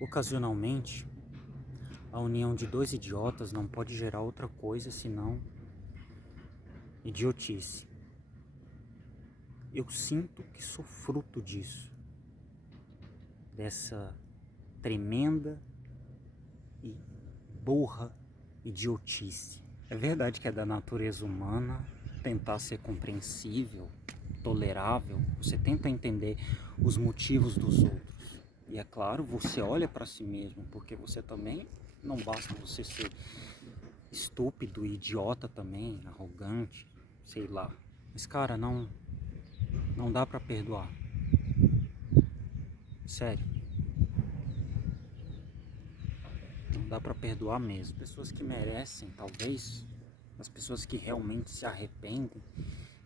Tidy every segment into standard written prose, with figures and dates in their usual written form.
Ocasionalmente, a união de dois idiotas não pode gerar outra coisa senão idiotice. Eu sinto que sou fruto disso, dessa tremenda e burra idiotice. É verdade que é da natureza humana tentar ser compreensível, tolerável, você tenta entender os motivos dos outros. E é claro, você olha para si mesmo, porque você também, não basta você ser estúpido, idiota também, arrogante, sei lá. Mas cara, não dá para perdoar. Sério. Não dá para perdoar mesmo. Pessoas que merecem, talvez, as pessoas que realmente se arrependem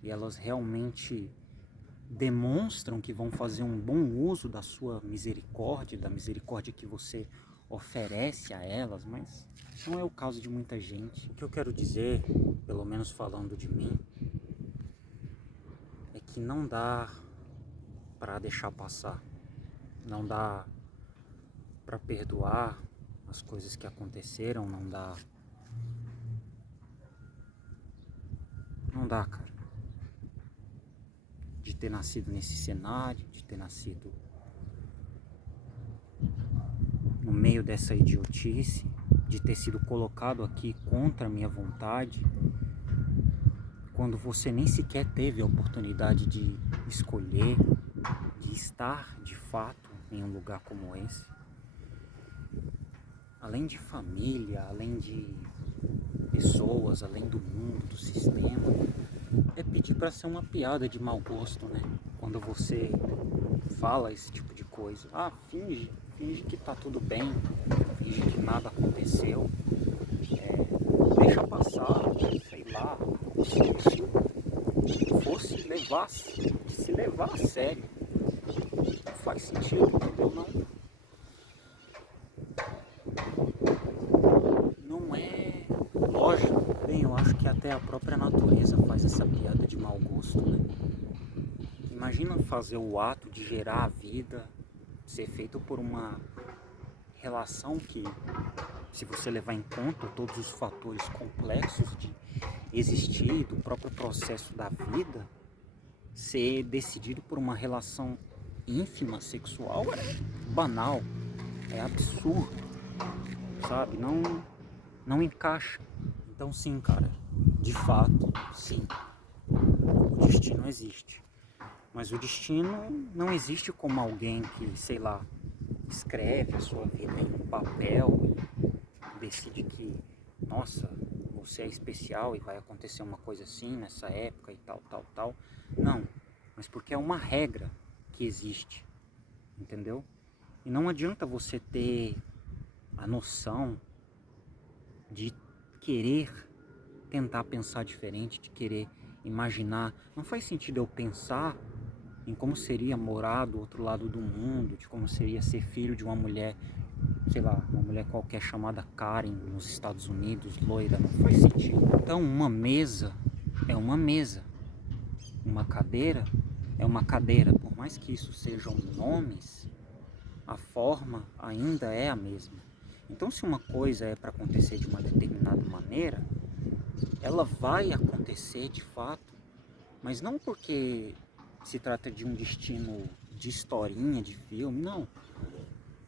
e elas realmente demonstram que vão fazer um bom uso da sua misericórdia, da misericórdia que você oferece a elas, mas não é o caso de muita gente. O que eu quero dizer, pelo menos falando de mim, é que não dá para deixar passar, não dá para perdoar as coisas que aconteceram, não dá, cara, de ter nascido nesse cenário, de ter nascido no meio dessa idiotice, de ter sido colocado aqui contra a minha vontade, quando você nem sequer teve a oportunidade de escolher, de estar de fato em um lugar como esse. Além de família, além de pessoas, além do mundo, do sistema, é pedir para ser uma piada de mau gosto, né? Quando você fala esse tipo de coisa. Ah, finge que tá tudo bem, finge que nada aconteceu, deixa passar, sei lá, se fosse se levar a sério. Não faz sentido, entendeu? Não é lógico. Bem, eu acho que até a própria natureza faz essa piada de mau gosto, né? Imagina fazer o ato de gerar a vida, ser feito por uma relação que, se você levar em conta todos os fatores complexos de existir, do próprio processo da vida, ser decidido por uma relação ínfima, sexual, é banal, é absurdo, sabe? Não encaixa. Então sim, cara, de fato, sim, o destino existe. Mas o destino não existe como alguém que, sei lá, escreve a sua vida em um papel e decide que, nossa, você é especial e vai acontecer uma coisa assim nessa época e tal, tal, tal. Não, mas porque é uma regra que existe, entendeu? E não adianta você ter a noção de querer tentar pensar diferente, de querer imaginar. Não faz sentido eu pensar em como seria morar do outro lado do mundo, de como seria ser filho de uma mulher, sei lá, uma mulher qualquer chamada Karen nos Estados Unidos, loira. Não faz sentido. Então uma mesa é uma mesa, uma cadeira é uma cadeira. Por mais que isso sejam nomes, a forma ainda é a mesma. Então se uma coisa é para acontecer de uma determinada maneira, ela vai acontecer de fato, mas não porque se trata de um destino de historinha, de filme, não.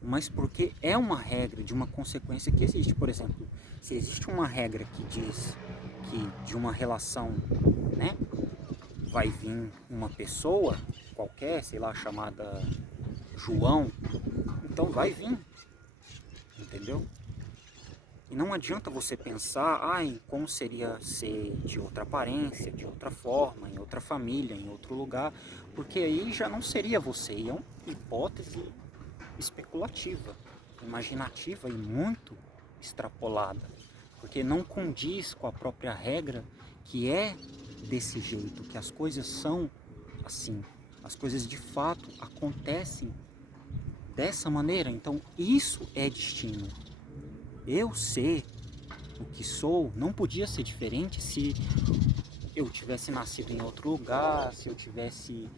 Mas porque é uma regra de uma consequência que existe. Por exemplo, se existe uma regra que diz que de uma relação, né, vai vir uma pessoa qualquer, sei lá, chamada João, então vai vir, entendeu? E não adianta você pensar, em como seria ser de outra aparência, de outra forma, em outra família, em outro lugar, porque aí já não seria você, é uma hipótese especulativa, imaginativa e muito extrapolada, porque não condiz com a própria regra que é desse jeito, que as coisas são assim, as coisas de fato acontecem dessa maneira. Então isso é destino. Eu ser o que sou não podia ser diferente se eu tivesse nascido em outro lugar, se eu tivesse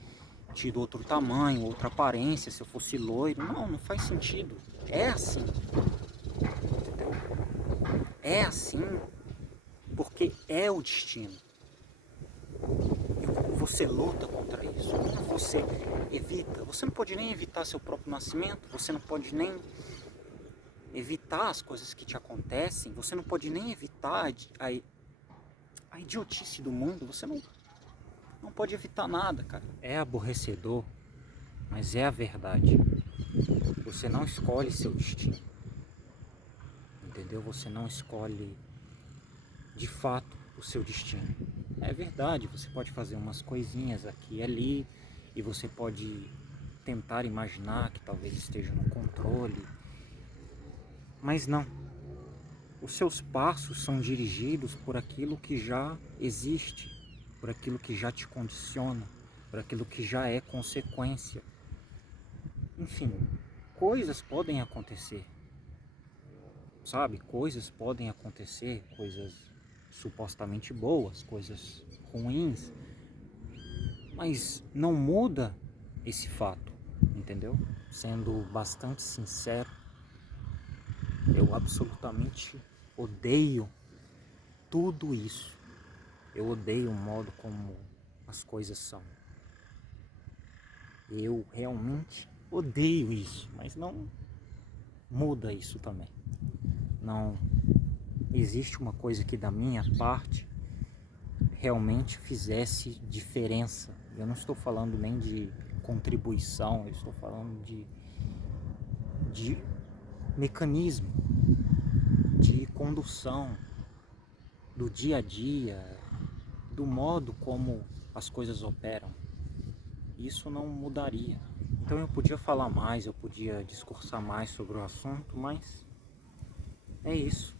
tido outro tamanho, outra aparência, se eu fosse loiro. Não faz sentido. É assim, entendeu? É assim porque é o destino. E como você luta contra isso? Como você evita? Você não pode nem evitar seu próprio nascimento, você não pode nem evitar as coisas que te acontecem, você não pode nem evitar a idiotice do mundo, você não pode evitar nada, cara. É aborrecedor, mas é a verdade. Você não escolhe seu destino, entendeu? Você não escolhe de fato o seu destino. É verdade, você pode fazer umas coisinhas aqui e ali, e você pode tentar imaginar que talvez esteja no controle, mas não. Os seus passos são dirigidos por aquilo que já existe, por aquilo que já te condiciona, por aquilo que já é consequência. Enfim, coisas podem acontecer, sabe? Coisas podem acontecer, coisas supostamente boas, coisas ruins, mas não muda esse fato, entendeu? Sendo bastante sincero, eu absolutamente odeio tudo isso. Eu odeio o modo como as coisas são. Eu realmente odeio isso, mas não muda isso também. Não existe uma coisa que da minha parte realmente fizesse diferença. Eu não estou falando nem de contribuição, eu estou falando de mecanismo, de condução do dia a dia, do modo como as coisas operam. Isso não mudaria. Então eu podia falar mais, eu podia discursar mais sobre o assunto, mas é isso,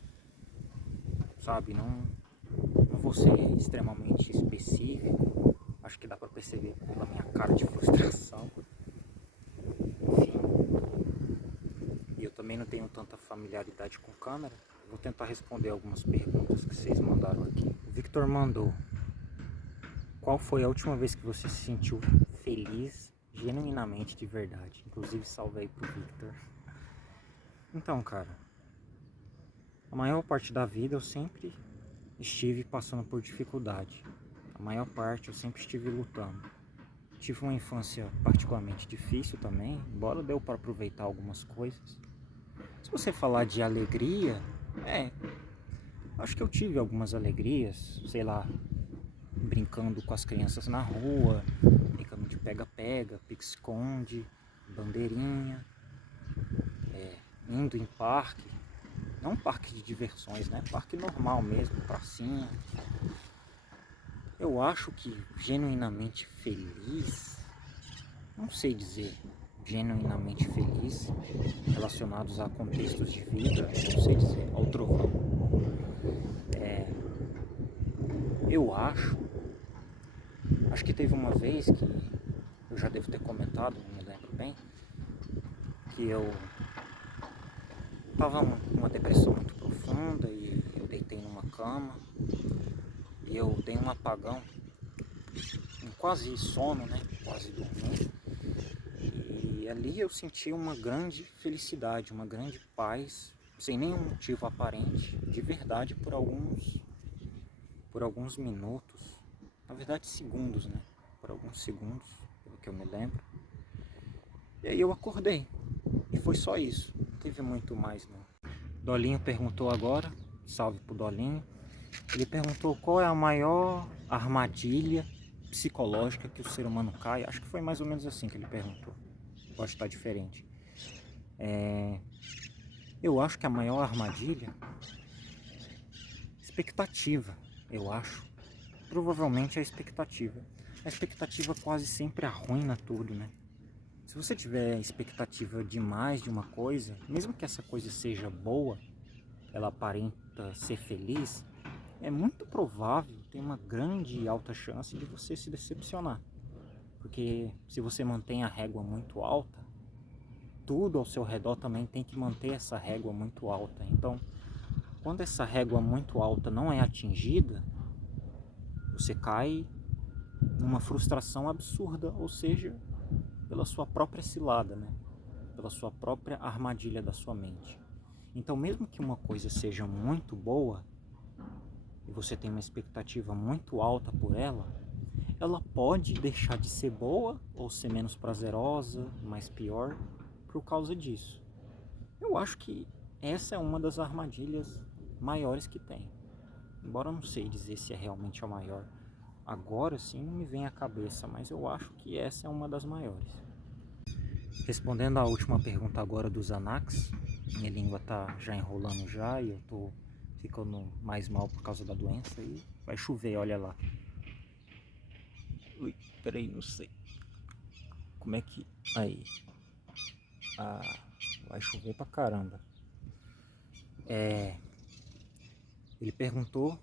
sabe? Não vou ser extremamente específico, acho que dá pra perceber pela minha cara de frustração. Enfim, e eu também não tenho tanta familiaridade com câmera. Vou tentar responder algumas perguntas que vocês mandaram aqui. O Victor mandou: qual foi a última vez que você se sentiu feliz, genuinamente, de verdade? Inclusive salve aí pro Victor. Então, cara, a maior parte da vida eu sempre estive passando por dificuldade. A maior parte eu sempre estive lutando. Tive uma infância particularmente difícil também, embora deu para aproveitar algumas coisas. Se você falar de alegria, acho que eu tive algumas alegrias, sei lá, brincando com as crianças na rua, brincando de pega-pega, pique-esconde, bandeirinha, indo em parque, não parque de diversões, né? Parque normal mesmo, pracinha. Eu acho que genuinamente feliz, não sei dizer genuinamente feliz, relacionados a contextos de vida, não sei dizer, ao trovão. Eu acho que teve uma vez que eu já devo ter comentado, não me lembro bem, que eu estava numa depressão muito profunda e eu deitei numa cama e eu dei um apagão, um quase sono, né? Quase dormindo. E ali eu senti uma grande felicidade, uma grande paz, sem nenhum motivo aparente, de verdade, por alguns minutos, na verdade segundos, né? Por alguns segundos, pelo que eu me lembro. E aí eu acordei. E foi só isso. Não teve muito mais não. Dolinho perguntou agora, salve pro Dolinho. Ele perguntou qual é a maior armadilha psicológica que o ser humano cai. Acho que foi mais ou menos assim que ele perguntou. Pode estar diferente. Eu acho que a maior armadilha, expectativa, eu acho. Provavelmente é a expectativa. A expectativa quase sempre arruina tudo, né? Se você tiver expectativa demais de uma coisa, mesmo que essa coisa seja boa, ela aparenta ser feliz, é muito provável, tem uma grande e alta chance de você se decepcionar. Porque se você mantém a régua muito alta, tudo ao seu redor também tem que manter essa régua muito alta. Então, quando essa régua muito alta não é atingida, você cai numa frustração absurda, ou seja, pela sua própria cilada, né? pela sua própria armadilha da sua mente. Então, mesmo que uma coisa seja muito boa e você tem uma expectativa muito alta por ela, ela pode deixar de ser boa ou ser menos prazerosa, mais pior, por causa disso. Eu acho que essa é uma das armadilhas maiores que tem. Embora eu não sei dizer se é realmente a maior. Agora sim não me vem à cabeça, mas eu acho que essa é uma das maiores. Respondendo à última pergunta agora dos Anax, minha língua tá já enrolando já e eu tô ficando mais mal por causa da doença e vai chover, olha lá. Ui, peraí, não sei. Como é que... Aí. Ah, vai chover pra caramba. Ele perguntou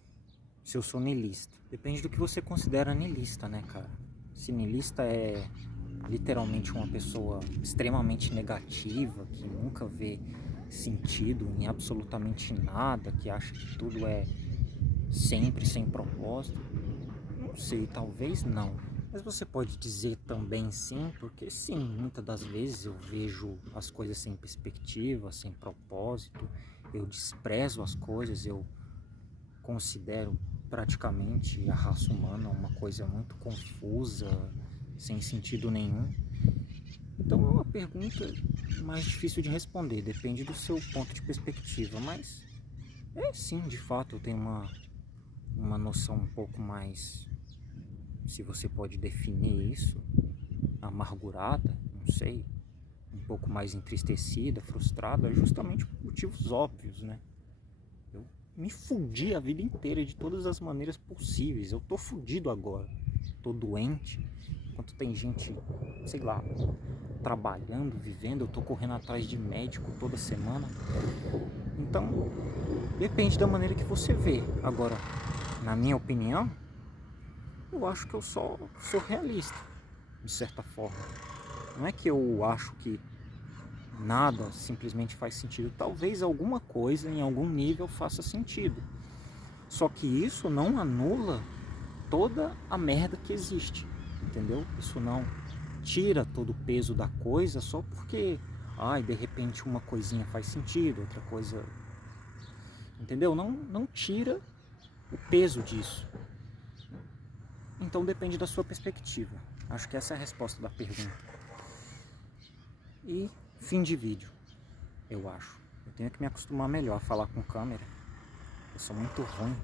se eu sou niilista. Depende do que você considera niilista, né, cara? Se niilista é literalmente uma pessoa extremamente negativa, que nunca vê sentido em absolutamente nada, que acha que tudo é sempre sem propósito, não sei, talvez não. Mas você pode dizer também sim, porque sim, muitas das vezes eu vejo as coisas sem perspectiva, sem propósito, eu desprezo as coisas, eu considero praticamente a raça humana uma coisa muito confusa, sem sentido nenhum. Então é uma pergunta mais difícil de responder, depende do seu ponto de perspectiva, mas é sim, de fato, eu tenho uma noção um pouco mais, se você pode definir isso, amargurada, não sei, um pouco mais entristecida, frustrada, justamente por motivos óbvios, né? Eu me fudi a vida inteira de todas as maneiras possíveis. Eu tô fudido agora. Tô doente. Enquanto tem gente, sei lá, trabalhando, vivendo, eu tô correndo atrás de médico toda semana. Então, depende da maneira que você vê. Agora, na minha opinião, eu acho que eu só sou realista, de certa forma. Não é que eu acho que nada simplesmente faz sentido. Talvez alguma coisa em algum nível faça sentido. Só que isso não anula toda a merda que existe, entendeu? Isso não tira todo o peso da coisa só porque, ai, de repente uma coisinha faz sentido, outra coisa, entendeu? Não tira o peso disso. Então depende da sua perspectiva. Acho que essa é a resposta da pergunta. E fim de vídeo, eu acho. Eu tenho que me acostumar melhor a falar com câmera. Eu sou muito ruim.